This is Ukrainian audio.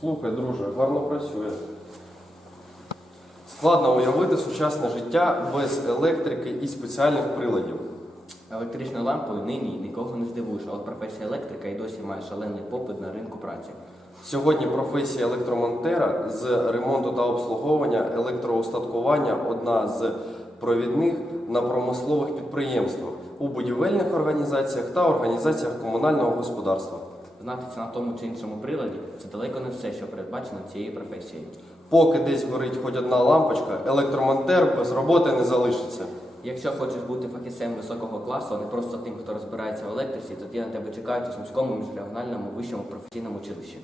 Слухай, друже, гарно працює. Складно уявити сучасне життя без електрики і спеціальних приладів. Електричною лампою нині нікого не здивуєш, а от професія електрика і досі має шалений попит на ринку праці. Сьогодні професія електромонтера з ремонту та обслуговування електроустаткування одна з провідних на промислових підприємствах, у будівельних організаціях та організаціях комунального господарства. Знатися на тому чи іншому приладі – це далеко не все, що передбачено цією професією. Поки десь горить хоч одна лампочка, електромонтер без роботи не залишиться. Якщо хочеш бути фахівцем високого класу, а не просто тим, хто розбирається в електриці, тоді на тебе чекають у Сумському міжрегіональному вищому професійному училищі.